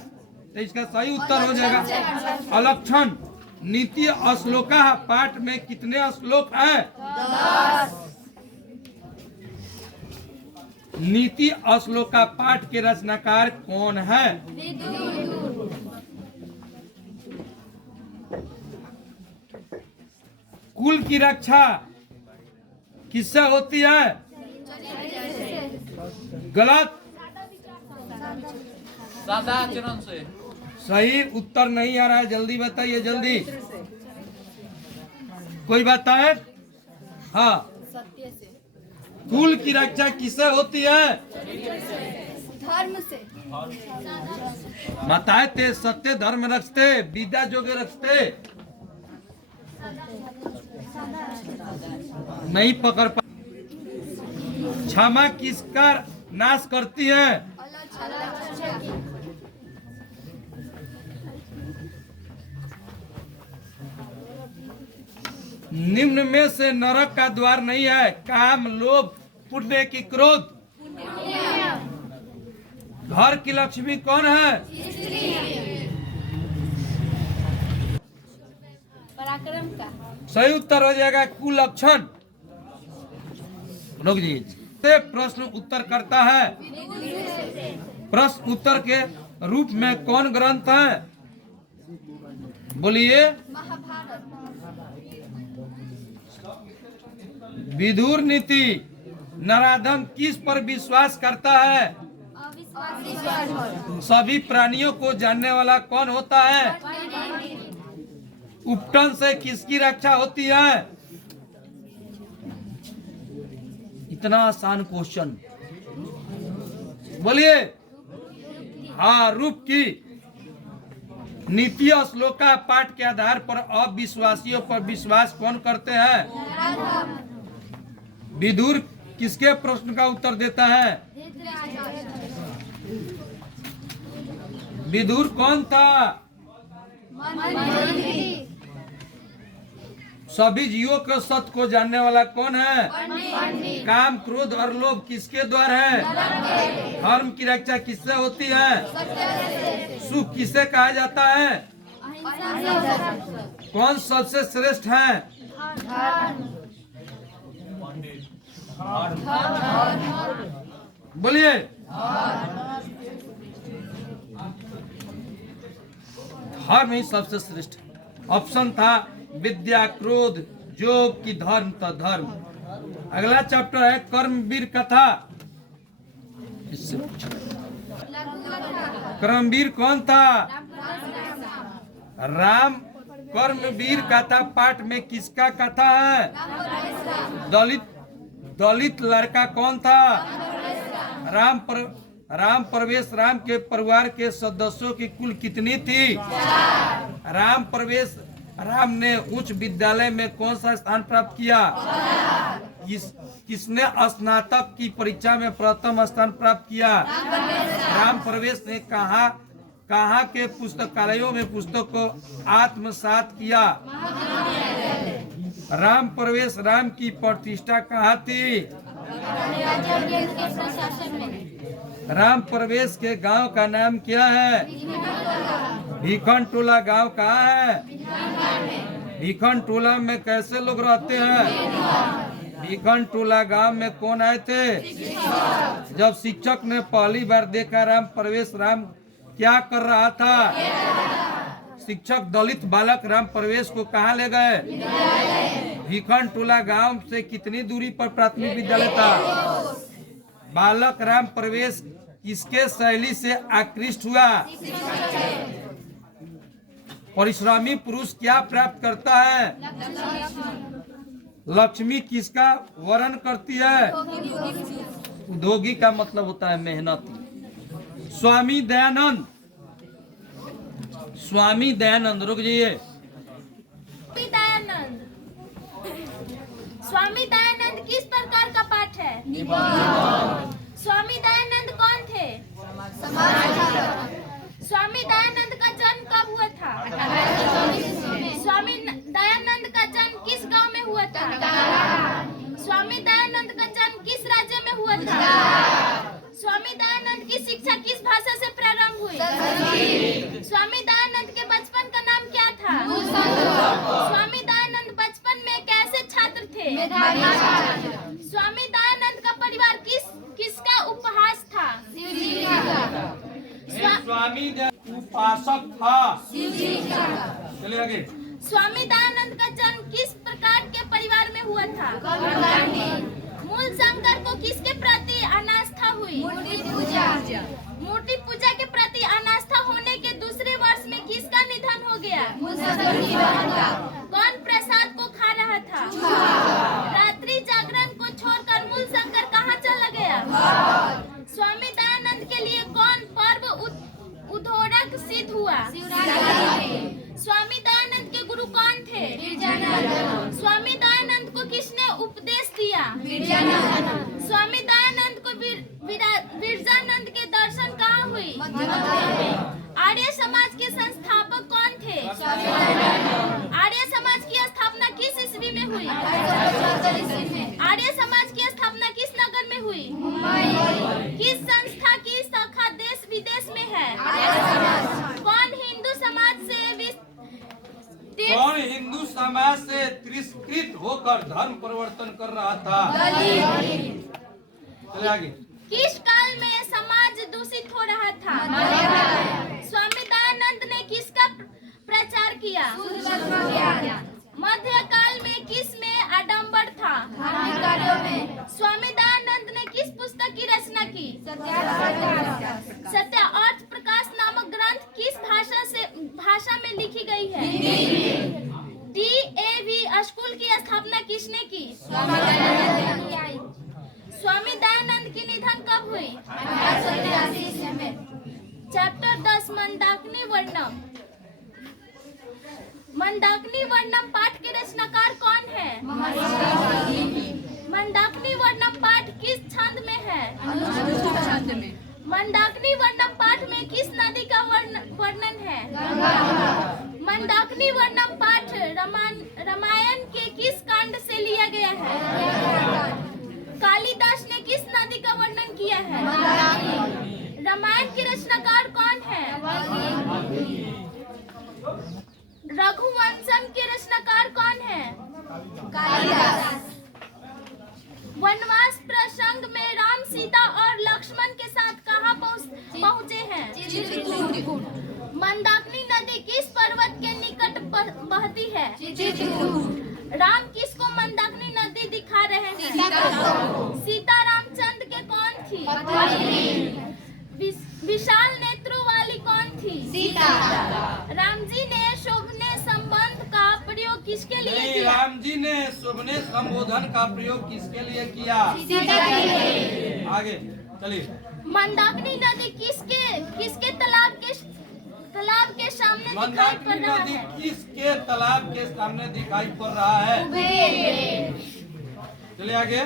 तो इसका सही उत्तर हो जाएगा अलक्षण। नीति श्लोका पाठ में कितने श्लोक हैं? नीति श्लोका पाठ के रचनाकार कौन है? कुल की रक्षा किससे होती है? गलत। सादा आचरण से। सही उत्तर नहीं आ रहा है, जल्दी बताइए, जल्दी। कोई बताए? हाँ, सत्य से कुल की रक्षा किससे होती है? धर्म से माताए ते सत्य धर्म रखते, विद्या जोगे रखते। नहीं पकड़ पा। क्षमा किसका नाश करती है? निम्न में से नरक का द्वार नहीं है। काम, लोभ, पुण्य की क्रोध। घर की लक्ष्मी कौन है? पराक्रम का सही उत्तर हो जाएगा कुलक्षण। रुक जी, प्रश्न उत्तर करता है। प्रश्न उत्तर के रूप में कौन ग्रंथ है? बोलिए। महाभारत विदुर नीति। नराधम किस पर विश्वास करता है? अविश्वास सभी प्राणियों को जानने वाला कौन होता है? उपटन से किसकी रक्षा होती है? इतना आसान क्वेश्चन। बोलिए। हाँ, रूप की। नीति श्लोका पाठ के आधार पर अविश्वासियों पर विश्वास कौन करते हैं? विदुर किसके प्रश्न का उत्तर देता है? विदुर कौन था? सभी जीवों के सत्य को जानने वाला कौन है? काम, क्रोध और लोभ किसके द्वार है? धर्म की रक्षा किससे होती है? सुख किसे कहा जाता है? कौन सबसे श्रेष्ठ है? बोलिए। धर्म ही सबसे श्रेष्ठ। ऑप्शन था विद्या, क्रोध, योग की धर्म तो धर्म। अगला चैप्टर है कर्मवीर कथा। इससे पूछो, कर्मवीर कौन था? राम। कर्मवीर कथा पाठ में किसका कथा है? दलित लड़का कौन था? राम प्रवेश। राम के परिवार के सदस्यों की कुल कितनी थी? राम ने उच्च विद्यालय में कौन सा स्थान प्राप्त किया? किसने स्नातक की परीक्षा में प्रथम स्थान प्राप्त किया? राम प्रवेश ने कहाँ के पुस्तकालयों में पुस्तक को आत्मसात किया? राम प्रवेश। राम की प्रतिष्ठा कहाँ थी? राम प्रवेश के गांव का नाम क्या है? भीखन टोला गांव कहाँ है? भीखन टोला में कैसे लोग रहते हैं? भीखन टोला गांव में कौन आए थे? जब शिक्षक ने पहली बार देखा राम प्रवेश, राम क्या कर रहा था? शिक्षक दलित बालक राम प्रवेश को कहाँ ले गए? भीखन टोला गांव से कितनी दूरी पर प्राथमिक विद्यालय था? बालक राम प्रवेश किसके शैली से आकृष्ट हुआ? परिश्रमी पुरुष क्या प्राप्त करता है? लक्ष्मी किसका वर्ण करती है? उद्योगी का मतलब होता है मेहनती। स्वामी दयानंद, स्वामी दयानंद, रुक जाइए। दयानंद, स्वामी दयानंद किस प्रकार का पाठ है? स्वामी दयानंद कौन थे? स्वामी दयानंद का जन्म कब हुआ था? स्वामी दयानंद का जन्म किस गांव में हुआ था? स्वामी दयानंद का जन्म किस राज्य में हुआ था? स्वामी दयानंद की शिक्षा किस भाषा से प्रारंभ हुई? स्वामी दयानंद के बचपन का नाम क्या था? स्वामी दयानंद बचपन में कैसे छात्र थे? स्वामी दयानंद का परिवार किसका उपहास था? स्वामी दयानंद उपासक था। चलिए आगे। स्वामी दयानंद का जन्म किस प्रकार के परिवार में हुआ था? मूल शंकर को किसके प्रति अनास्था हुई? मूर्ति पूजा के प्रति अनास्था होने के दूसरे वर्ष में किसका निधन हो गया? कौन प्रसाद को खा रहा था? रात्रि जागरण को छोड़कर मूल शंकर कहाँ चला गया? स्वामी दयानंद के लिए कौन पर्व उद्घोषक सिद्ध हुआ? स्वामी दयानंद के गुरु कौन थे? स्वामी दयानंद को किसने उपदेश दिया? स्वामी दयानंद को विरजानंद के दर्शन कहाँ हुई? आर्य समाज के संस्थापक कौन थे? आर्य समाज की स्थापना किस ईस्वी में हुई? आर्य समाज की स्थापना किस नगर में हुई? किस संस्था की शाखा देश विदेश में है? कौन हिंदू समाज से तिरस्कृत होकर धर्म परिवर्तन कर रहा था? चलिए आगे। किस काल में समाज दूषित हो रहा था? स्वामी दयानंद ने किसका प्रचार किया? मध्यकाल में किस में आडंबर था? स्वामी दयानंद ने किस पुस्तक की रचना की? सत्य अर्थ प्रकाश नामक ग्रंथ किस भाषा में लिखी गई है? DAV स्कूल की स्थापना किसने की? स्वामी दयानंद की निधन कब हुई? चैप्टर 10 मंदाकिनी वर्णम। मंदाकिनी वर्णम पाठ के रचनाकार कौन है? मंदाकिनी वर्णम पाठ किस छंद में है? मंदाकिनी वर्णम पाठ में किस नदी का वर्णन है? मंदाकिनी वर्णम पाठ रामायण के किस कांड से लिया गया है? कालिदास ने किस नदी का वर्णन किया है? रामायण के रचनाकार कौन है? रघुवंशम के रचनाकार कौन है? कालिदास। वनवास प्रसंग में राम, सीता और लक्ष्मण के साथ कहाँ पहुँचे हैं? मंदाकिनी नदी किस पर्वत के निकट बहती है? राम किसको मंदाकिनी नदी दिखा रहे हैं? सीता रामचंद्र के कौन थी? विशाल नेत्रों वाली कौन थी? सीता। राम जी ने शोभने संबंध का प्रयोग किसके लिए किया? राम जी ने शोभने संबोधन का प्रयोग किसके लिए किया? सीता के लिए। आगे चलिए। मंदाकिनी नदी किसके तालाब के सामने दिखाई पड़ रहा है? किसके तालाब के सामने दिखाई पड़ रहा है? चलिए आगे।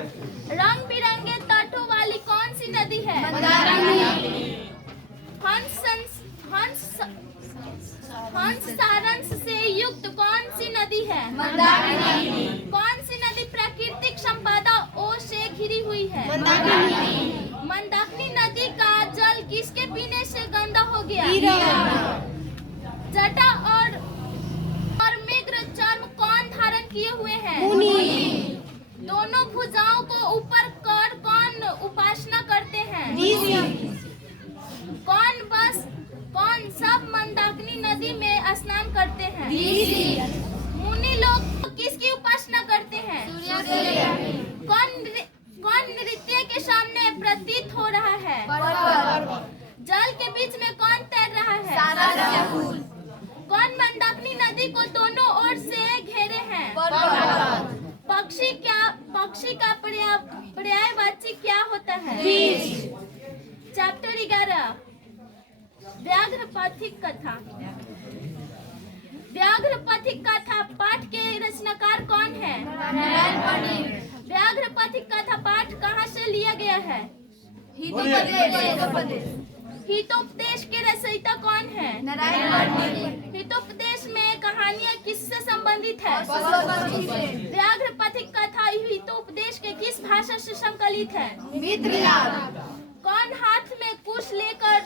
रंग बिरंगे तटों वाली कौन सी नदी है? हंस सारंश से युक्त कौन सी नदी है? कौन सी नदी प्राकृतिक संपदा ओर से घिरी हुई है? मंदाकिनी नदी का जल किसके पीने से गंदा हो गया? जटा और मृग चर्म कौन धारण किए हुए हैं? दोनों भुजाओं को ऊपर कर कौन उपासना करते हैं? कौन सब मंदाकिनी नदी में स्नान करते हैं? मुनि लोग किसकी उपासना करते हैं? कौन नृत्य के सामने प्रतीत हो रहा है? जल के बीच में कौन तैर रहा है? कौन मंदाकिनी नदी को दोनों ओर से घेरे हैं? पक्षी का पर्यायवाची क्या होता है? चैप्टर 11 व्याघ्र पथिक कथा। व्याघ्र पथिक कथा पाठ के रचनाकार कौन है? व्याघ्र पथिक कथा पाठ कहाँ से लिया गया है? हितोपदेश के रचयिता कौन है? हितोपदेश में कहानियाँ किससे संबंधित है? व्याघ्र पथिक कथा हितोपदेश के किस भाषा से संकलित है? कौन हाथ में कुश लेकर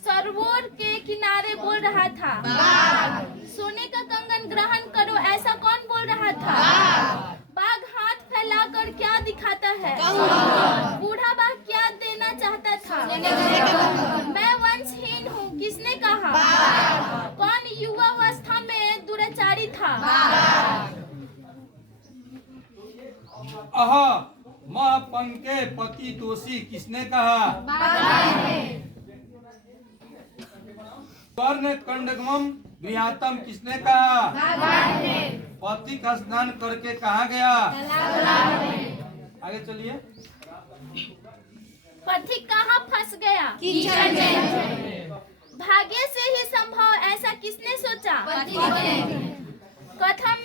सरोवर के किनारे बोल रहा था? सोने का कंगन ग्रहण करो ऐसा कौन बोल रहा था? बाघ हाथ फैलाकर क्या दिखाता है? बूढ़ा बाघ क्या देना चाहता था? मैं वंशहीन हूँ किसने कहा? कौन युवावस्था में दुराचारी था? मह पंके पति तोषी किसने कहा? कर्ण कंडगमम गृहातम किसने कहा? पति का स्नान करके कहा गया? आगे चलिए। पथिक कहाँ फंस गया? भाग्य से ही संभव ऐसा किसने सोचा? कथम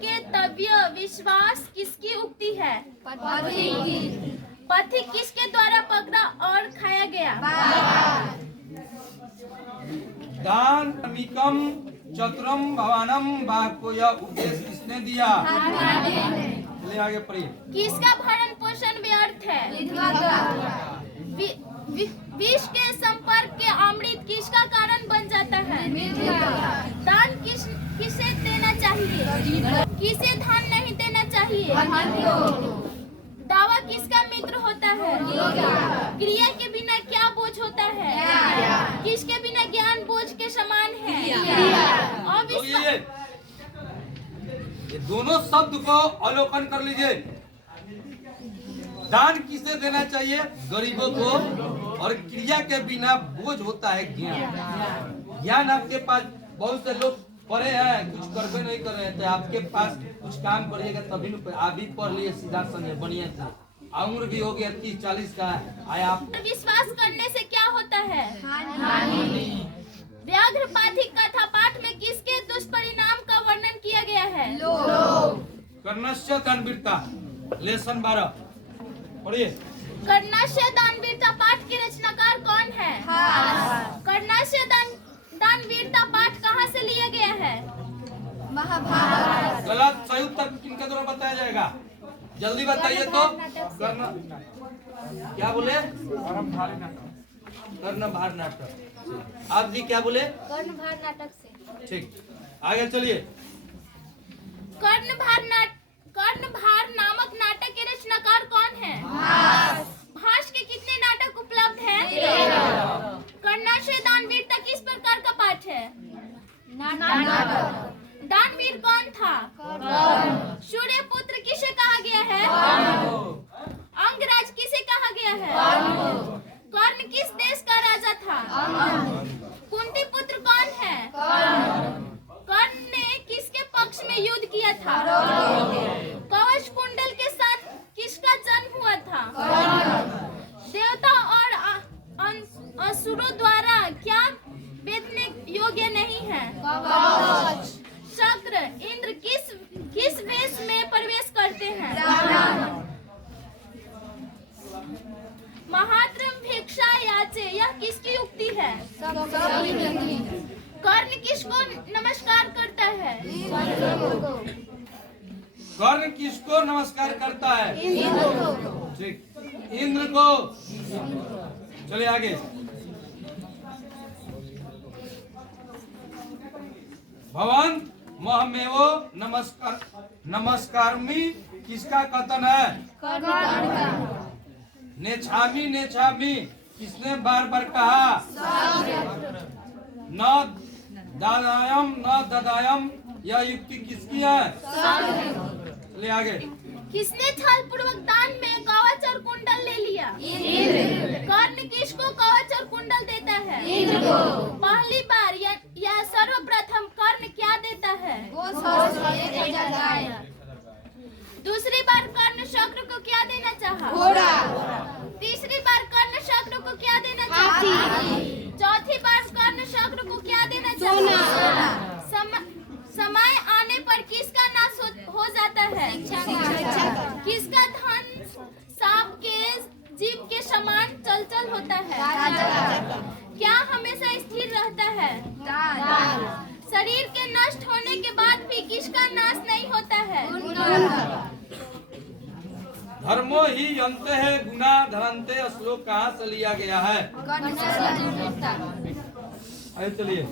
के तव्य विश्वास किसकी उक्ति है? पथिक किसके द्वारा पकड़ा और खाया गया? दान मिकम चतुरम भवानम बाघ को यह उपदेश किसने दिया? ले आगे पढ़िए। किसका भरण पोषण व्यर्थ है? विष के संपर्क के अमृत किसका कारण बन जाता है? दान किसे देना चाहिए? किसे धन नहीं देना चाहिए? दावा किसका मित्र होता है? क्रिया के बिना क्या बोझ होता है? किसके बिना ज्ञान बोझ के समान है? ये दोनों शब्द को अवलोकन कर लीजिए। दान किसे देना चाहिए? गरीबों को। और क्रिया के बिना बोझ होता है ज्ञान। ज्ञान आपके पास बहुत से लोग पढ़े हैं, कुछ करबे नहीं कर रहे हैं, तो आपके पास कुछ काम करिएगा तभी न। आप भी पढ़ लिए सीधा संजय बढ़िया से, उम्र भी हो गया 30-40 का आया। आप विश्वास करने से क्या होता है? व्याघ्र पथिक कथा पाठ में किसके दुष्परिणाम का वर्णन किया गया है? कर्णस्य दानवीरता लेसन 12 पढ़िए। कर्णस्य दानवीरता पाठ के रचनाकार कौन है? कर्णस्य दानवीरता पाठ कहाँ से लिया गया है? महाभारत। गलत सही उत्तर किनके द्वारा बताया जाएगा? जल्दी बताइए तो। कर्ण क्या बोले? कर्णभार नाटक। आप जी क्या बोले? कर्णभार नाटक से। ठीक, आगे चलिए। कर्णभार नामक नाटक के रचनाकार कौन है? भास के कितने नाटक उपलब्ध हैं? कर्णस्य दानवीरता किस प्रकार का पाठ है? दानवीर कौन था? सूर्य पुत्र किसे कहा गया है? अंगराज किसे कहा गया है? कर्ण किस देश का राजा था? कुंती पुत्र कौन है? कर्ण ने किसके पक्ष में युद्ध किया था? कवच कुंडल के साथ किसका जन्म हुआ था? देवता और असुरों द्वारा क्या वेदने योग्य नहीं है? शक्र इंद्र किस वेश में प्रवेश करते हैं? महात्रम भिक्षा याचे यह किसकी उक्ति है? कर्ण किसको नमस्कार करता है? कर्ण किसको नमस्कार करता है? ठीक, इंद्र को। चलिए आगे। भवन महमेवो नमस्कारमी किसका कथन है? नेछामी किसने बार बार कहा? न दादायम न ददायम, यह युक्ति किसकी है? ले आगे। किसने छल पूर्वक दान में कवच और कुंडल ले लिया? कर्ण किसको कवच और कुंडल देता है? पहली बार या सर्वप्रथम कर्ण क्या देता है? दूसरी बार कर्ण शक्र को क्या देना चाहा? तीसरी बार कर्ण शक्र को क्या देना चाहा? चौथी बार कर्ण शक्र को क्या देना चाहा? समय आने पर किसका नाश हो जाता है? किसका धन सांप के जीव के समान चंचल होता है? क्या हमेशा स्थिर रहता है? शरीर के नष्ट होने के बाद भी किसका नाश नहीं होता है? धर्मो ही अंत है गुना धरंते, श्लोक कहाँ से लिया गया है? आइए चलिए।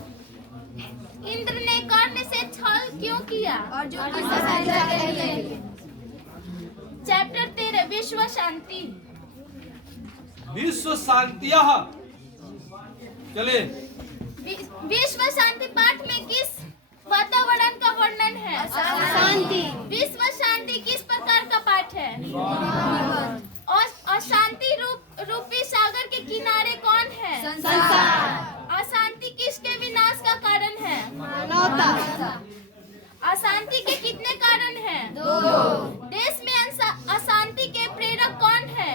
इंद्र ने कर्ण से छल क्यों किया? चैप्टर 13 विश्व शांति। विश्व शांति। चले। विश्व शांति पाठ में किस वातावरण का वर्णन है? शांति। विश्व शांति किस प्रकार का पाठ है? अशांति रूपी सागर के किनारे कौन है? अशांति किसके विनाश का कारण है? अशांति के कितने कारण हैं? देश में अशांति के प्रेरक कौन है?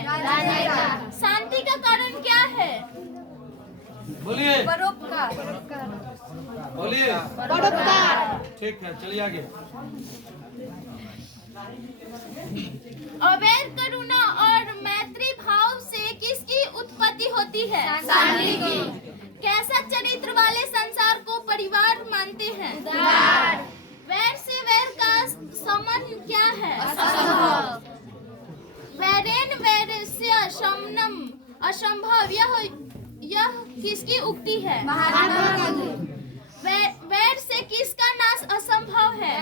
शांति का कारण क्या है? बोलिए। परोपकार। बोलिए। ठीक है, चलिए आगे। अवैध करुणा और मैत्री भाव से किसकी उत्पत्ति होती है? कैसा चरित्र वाले संसार को परिवार मानते हैं? वैर से वैर का संबंध क्या है? वैरेन वैरस्य शमनम असंभव, यह किसकी उक्ति है? वैर से किसका नाश असंभव है?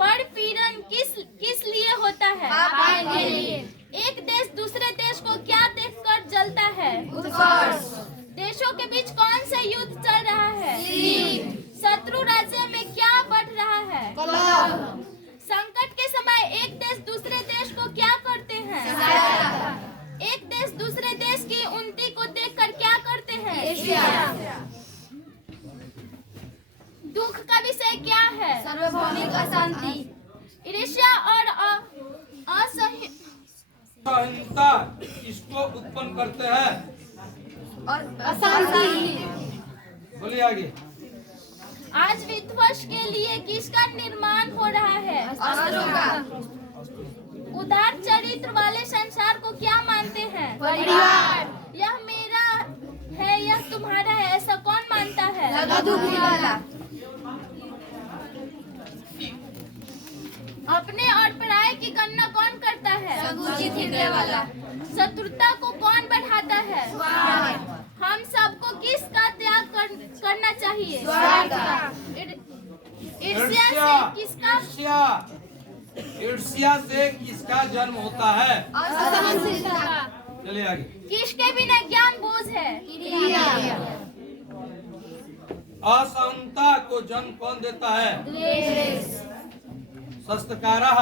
परपीड़न किस लिए होता है? एक देश दूसरे देश को क्या देखकर जलता है? देशों के बीच कौन सा युद्ध चल रहा है? शत्रु राज्य में क्या बढ़ रहा है? संकट के समय एक देश दूसरे देश को क्या करते हैं? एक देश दूसरे देश की उन्नति को देखकर क्या करते हैं? दुख का विषय क्या है? सार्वभौमिक अशांति। ईर्ष्या और असहिष्णुता इसको उत्पन्न करते हैं? और अशांति। बोलिए आगे। आज विध्वंस के लिए किसका निर्माण हो रहा है? अस्त्रों का। उदार चरित्र वाले संसार को क्या मानते हैं? परिवार। यह मेरा है, यह तुम्हारा है, ऐसा कौन मानता है? अपने और पराये की गणना कौन करता है? संकुचित हृदय वाला। शत्रुता को कौन बढ़ाता है? हम सबको किसका त्याग करना चाहिए? ईर्ष्या से किसका जन्म होता है? असहनशीलता। चलिए आगे। किसके बिना ज्ञान बोझ है? असहनता को जन्म कौन देता है? शास्त्रकारः।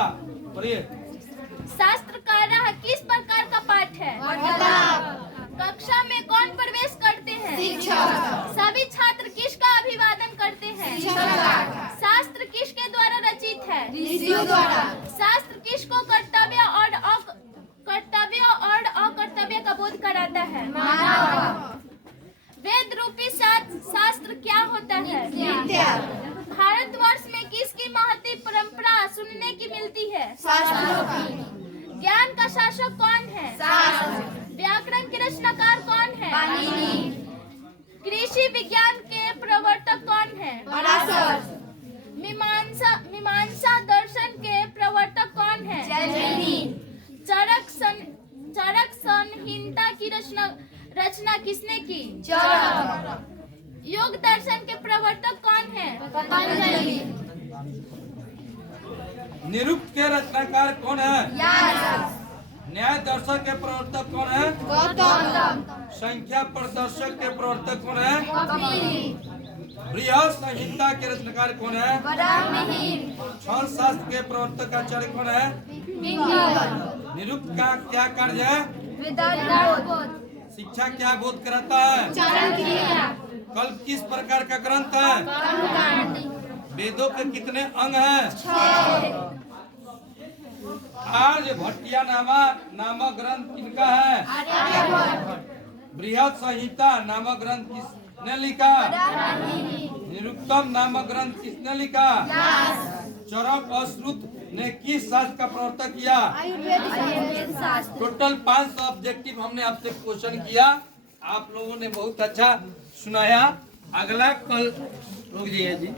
बोलिए। शास्त्रकारः किस प्रकार का पाठ है? कक्षा में कौन प्रवेश करते हैं? सभी छात्र किसका अभिवादन करते हैं? शास्त्र किसके द्वारा रचित है? शास्त्र किसको कर्तव्य और अकर्तव्य का बोध कराता है? वेद रूपी शास्त्र क्या होता है? भारतवर्ष में किसकी महती परंपरा सुनने की मिलती है? ज्ञान का शासक कौन है? व्याकरण के रचनाकार कौन है? कृषि विज्ञान के प्रवर्तक कौन है? मीमांसा दर्शन के प्रवर्तक कौन है? चरक संहिता की रचना किसने की? योग दर्शन के प्रवर्तक कौन है? निरुक्त के रचनाकार कौन है? न्याय दर्शक के प्रवर्तक कौन है? संख्या प्रदर्शक के प्रवर्तक कौन है? बृहद संहिता के रचनाकार कौन है? छल शास्त्र के प्रवर्तक आचार्य कौन है? निरुक्त का क्या कार्य है? शिक्षा क्या बोध कराता है? कल्प किस प्रकार का ग्रंथ है? वेदों के कितने अंग हैं? आर्यभट्टिया नामक ग्रंथ किनका है? बृहद संहिता नामक ग्रंथ किसने लिखा? निरुक्तम नामक ग्रंथ किसने लिखा? चरक और श्रुत ने किस शास्त्र का प्रवर्तन किया? टोटल 500 ऑब्जेक्टिव हमने आपसे क्वेश्चन किया, आप लोगों ने बहुत अच्छा सुनाया। अगला कल रुक जाइए जी।